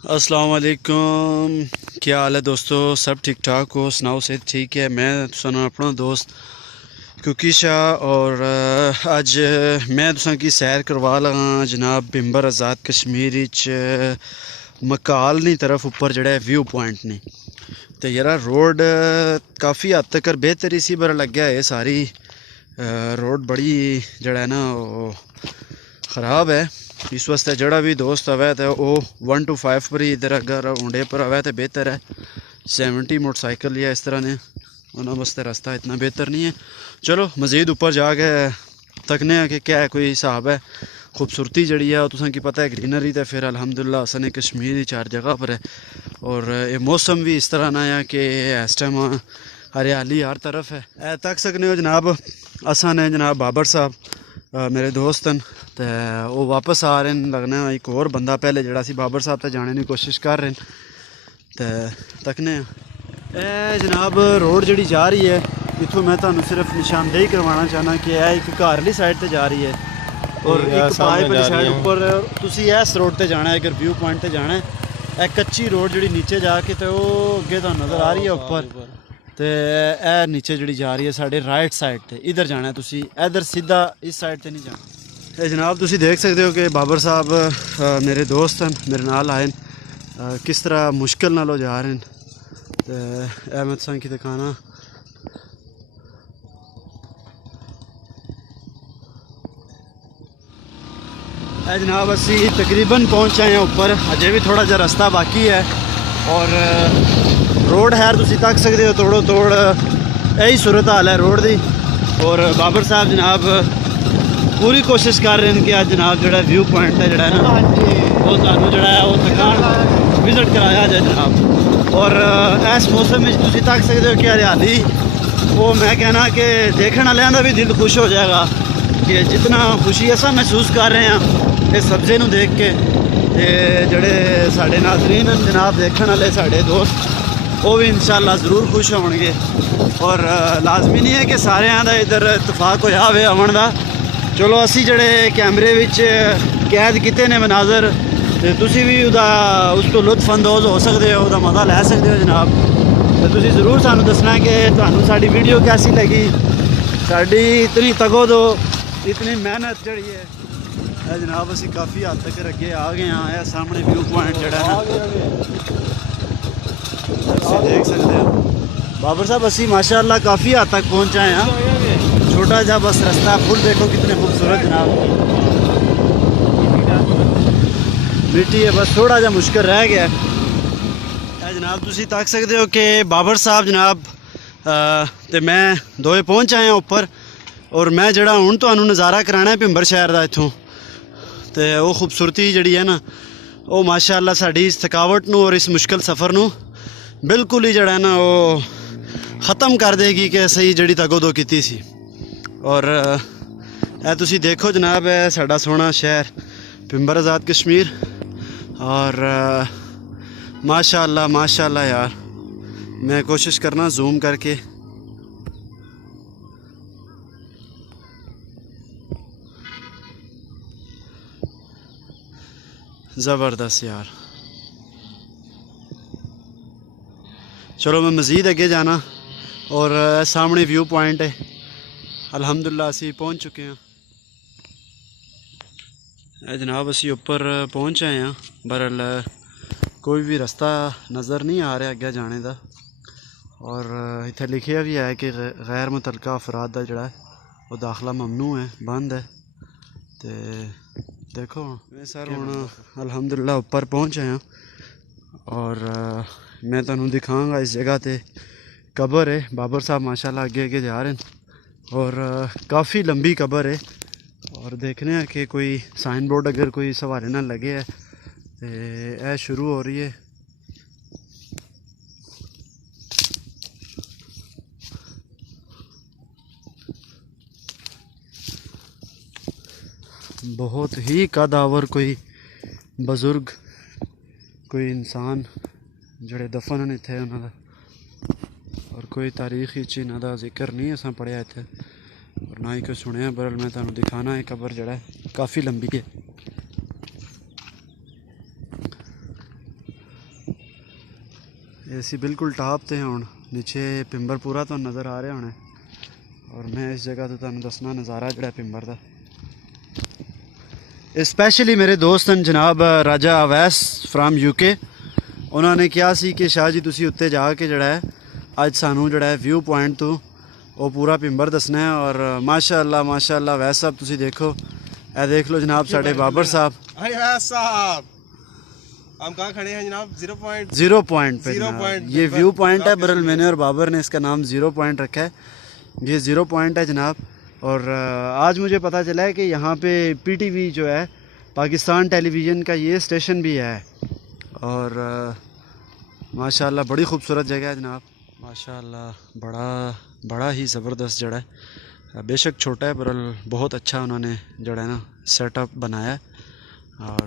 अस्सलाम वालेकुम। क्या हाल है दोस्तों? सब ठीक ठाक हो? सुनाओ सेहत ठीक है? मैं तुसां अपना दोस्त कुकी शाह और अज मैं तुसां की सैर करवा लगा जनाब पिंबर आज़ाद कश्मीर मकाल नी तरफ उपर जड़ा व्यू पॉइंट ने तो यार रोड काफ़ी हद तक बेहतर इसी पर लग्या है। सारी रोड बड़ी जड़ा है ना वो ख़राब है। इस वास्ते जड़ा भी दोस्त आवे तो वो 1 to 5 पर ही इधर अगर उंडे पर आवे तो बेहतर है। 70 मोटरसाइकिल या इस तरह ने उन्होंने वास्ते रास्ता इतना बेहतर नहीं है। चलो मज़ीद ऊपर जाके तकने कि क्या है कोई हिसाब है। खूबसूरती जड़ी है तुसें की पता है ग्रीनरी तो फिर अल्हम्दुलिल्लाह असन कश्मीर 4 जगह पर है और ये मौसम भी इस तरह ना है कि इस टाइम हरियाली हर तरफ है। तक सकने हो जनाब असा ने जनाब बाबर साहब मेरे दोस्त न तो वो वापस आ रहे हैं। लगना एक और बंदा पहले जड़ा सी बाबर साहब तक जाने की कोशिश कर रहे हैं तो तकने जनाब रोड जड़ी जा रही है इतों मैं तुम्हें सिर्फ निशानदेही करवाना चाहना कि यह एक घरली साइड पर जा रही है और एक पाइप वाली साइड उपर तुसी इस रोड पर जाना है। अगर व्यू पॉइंट पर जाना है एक कच्ची रोड जी नीचे जाके तो अगे तो नज़र आ रही है उपर तो यह नीचे जी जा रही है साढ़े राइट साइड ते इधर जाना है। तुसी इधर सीधा इस साइड ते नहीं जाना। जनाब तुसी देख सकते हो कि बाबर साहब मेरे दोस्त हैं मेरे नाल आए किस तरह मुश्किल नालों जा रहे हैं तो यह मैं तुसां की दिखाना। जनाब असी तकरीबन पहुँच आए हैं ऊपर अजे भी थोड़ा जा रास्ता बाकी है और रोड है तुसी तक सकते हो तोड़ो तोड़ यही सूरत हाल है रोड की। और बाबर साहब जनाब पूरी कोशिश कर रहे हैं कि आज जनाब जो व्यू पॉइंट है जड़ा ना वो सानू जड़ा है वो दुकान विजिट कराया जाए जनाब। और इस मौसम में तुसी तक सकते हो कि हरियाली वो मैं कहना कि देखने वाले का भी दिल खुश हो जाएगा कि जितना खुशी ऐसा महसूस कर रहे हैं इस सब्जे को देख के जड़े साढ़े नाजरीन जनाब देखने वाले साढ़े दोस्त वो भी इंशाल्लाह ज़रूर खुश होंगे। और लाजमी नहीं है कि सारे का इधर इतफाक होया हुए आवन का। चलो असी जड़े कैमरे कैद किए ने मनाजर तो तुसी भी उस तो लुत्फअंदोज़ हो सकते हो मज़ा लै सकते हो जनाब। तो तुसी ज़रूर सानू दसना कि तुहानू साडी वीडियो कैसी लगी। साडी इतनी तगो दो इतनी मेहनत जड़ी है जनाब असी काफ़ी हद तक अगे आ गए हैं। सामने व्यू पॉइंट जड़ा है देख सकते हो बाबर साहब असी माशाअल्लाह काफ़ी हद तक पहुँच आए हैं। छोटा जा बस रास्ता फुल देखो कितने खूबसूरत जनाब मिट्टी है बस थोड़ा जा मुश्किल रह गया है जनाब। तुसी तक सकते हो कि बाबर साहब जनाब तो मैं दोए पहुँच आए हैं ऊपर और मैं जड़ा हूँ तो नज़ारा कराना है भिंबर शहर का इतों तो वो खूबसूरती जड़ी है ना वो माशाअल्लाह साड़ी इस थकावट नू और इस मुश्किल सफ़र नू बिल्कुल ही जड़ा है ना वो ख़त्म कर देगी कि सही जड़ी तगोदो की सी। और तुसी देखो जनाब है साड़ा सोहना शहर पिंबर आज़ाद कश्मीर और माशाअल्लाह माशाअल्लाह यार मैं कोशिश करना जूम करके ज़बरदस्त यार। चलो मैं मज़ीद अगे जाना और सामने व्यू पॉइंट है अल्हम्दुलिल्लाह असी पहुँच चुके हैं जनाब। असी ऊपर पहुँच आए हैं बहरहाल कोई भी रास्ता नज़र नहीं आ रहा अगे जाने का और इत्थे लिखिया भी है कि गैर मुतलका अफराद का जड़ा वो दाखला ममनू है बंद है। तो देखो मैं सर हूँ अल्हम्दुलिल्लाह ऊपर पहुँच आया और मैं तुहानू दिखाऊंगा इस जगह पे कबर है। बाबर साहब माशाल्लाह अगे अगे जा रहे हैं और काफ़ी लंबी कबर है और देखने हैं कि कोई साइन बोर्ड अगर कोई सवारे ना लगे है तो यह शुरू हो रही है। बहुत ही कदावर कोई बजुर्ग कोई इंसान जड़े दफन ने इतने उन्होंने और कोई तारीखी इन्हों का जिक्र नहीं असा पढ़िया इतने और ना ही कोई सुनिया। बरल मैं तुम्हें दिखाना है कबर जड़ा काफ़ी लंबी है। ਅਸੀਂ ਬਿਲਕੁਲ ਟਾਪ ਤੇ ਹੁਣ ਨੀਚੇ ਪਿੰਬਰ ਪੂਰਾ ਤੁਹਾਨੂੰ ਨਜ਼ਰ ਆ ਰਿਹਾ ਹੋਣਾ और मैं इस जगह तो ਤੁਹਾਨੂੰ ਦੱਸਣਾ ਨਜ਼ਾਰਾ ਜਿਹੜਾ ਪਿੰਬਰ ਦਾ स्पैशली मेरे दोस्त हैं जनाब राजा अवैस फ्राम यूके उन्होंने कहा सी कि शाह जी तुसी उत्ते जाके जड़ा है अज सानू जड़ा है व्यू पॉइंट तो वो पूरा पिंबर दसना है और माशाअल्लाह अवैस साहब तुसी देखो ए देख लो जनाब साढ़े बाबर साहब हम कहाँ खड़े हैं जनाब? जीरो पॉइंट पे जनाब। ये व्यू पॉइंट है बरल मैंने और बाबर ने इसका नाम जीरो पॉइंट रखा है। ये ज़ीरो पॉइंट है जनाब। और आज मुझे पता चला है कि यहाँ पे पीटीवी जो है पाकिस्तान टेलीविज़न का ये स्टेशन भी है और माशाल्लाह बड़ी खूबसूरत जगह है जनाब। माशाल्लाह बड़ा ही ज़बरदस्त जड़ा है। बेशक छोटा है पर बहुत अच्छा उन्होंने जड़ा है ना सेटअप बनाया है और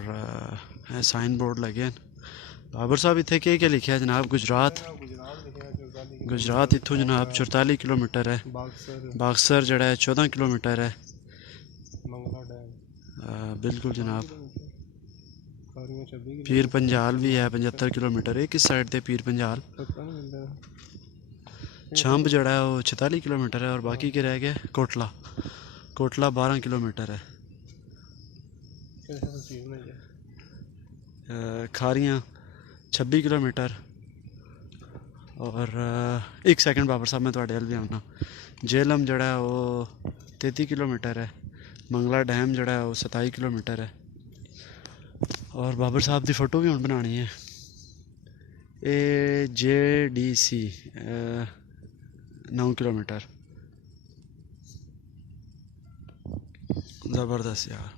साइन बोर्ड लगे हैं। बाबर साहब इतने क्या लिखा है जनाब? गुजरात इत्थों जनाब 44 किलोमीटर है। बागसर जड़ा है 14 किलोमीटर है। बिल्कुल जनाब। पीर पंजाल भी है 75 किलोमीटर। एक किस साइड पे पीर पंजाल? छंब जड़ा है वो 46 किलोमीटर है और बाकी के रह गए कोटला 12 किलोमीटर है। खारियाँ 26 किलोमीटर और एक सेकंड बाबर साहब मैं थोड़े हल भी आना। जेलम जड़ा है वो 33 किलोमीटर है। मंगला डैम जड़ा है वो 27 किलोमीटर है और बाबर साहब की फ़ोटो भी हम बनानी है। AJDC 9 kilometre. ज़बरदस्त यार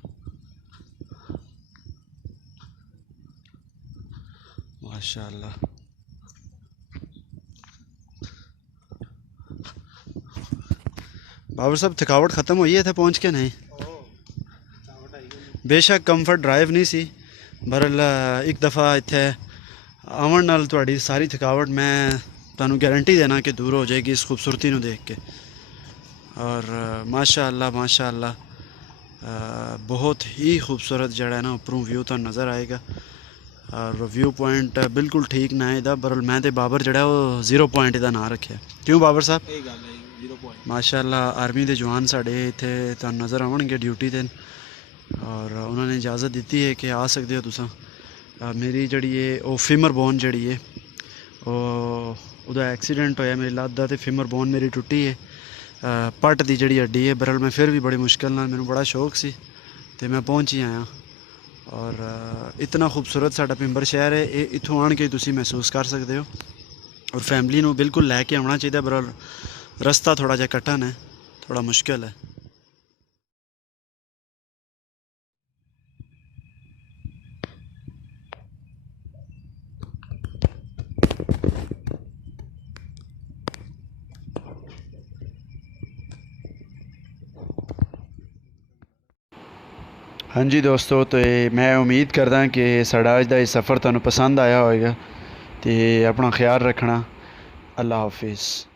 माशाअल्लाह। बाबर साहब थकावट ख़त्म हुई है थे पहुँच के? नहीं बेशक कंफर्ट ड्राइव नहीं सी बरल एक दफ़ा इत्थे आवन नाल तुहाडी सारी थकावट मैं तुहानू गारंटी देना कि दूर हो जाएगी इस खूबसूरती नू देख के। और माशाअल्लाह बहुत ही खूबसूरत जड़ा है ना उपरों व्यू तुहानू नज़र आएगा और व्यू पॉइंट बिल्कुल ठीक ना है इहदा बरल मैं ते बाबर जड़ा है वो ज़ीरो पॉइंट इहदा नाम रखे। क्यों बाबर साहब? माशाअल्लाह आर्मी के जवान साढ़े इत्थे तुहानू नज़र आवणगे ड्यूटी ते और उन्होंने इजाज़त दी है कि आ सकते हो तुसा। मेरी जड़ी है वो फीमर बोन जड़ी है वो एक्सीडेंट होया मेरी लत्त दा ते फीमर बोन मेरी टुटी है। पट दी जड़ी हड्डी है बरल मैं फिर भी बड़ी मुश्किल नाल मैनू बड़ा शौक सी ते मैं पहुँच ही आया और इतना खूबसूरत साडा पिंबर शहर है ये इत्थों आन के तुसी महसूस कर सकते हो और फैमिली नू बिल्कुल लैके आना चाहिए बरल रास्ता थोड़ा जा कठिन है थोड़ा मुश्किल है। हाँ जी दोस्तों तो मैं उम्मीद करदा कि साडा अज दा ये सफ़र तुहानू पसंद आया होएगा तो अपना ख्याल रखना। अल्लाह हाफिज़।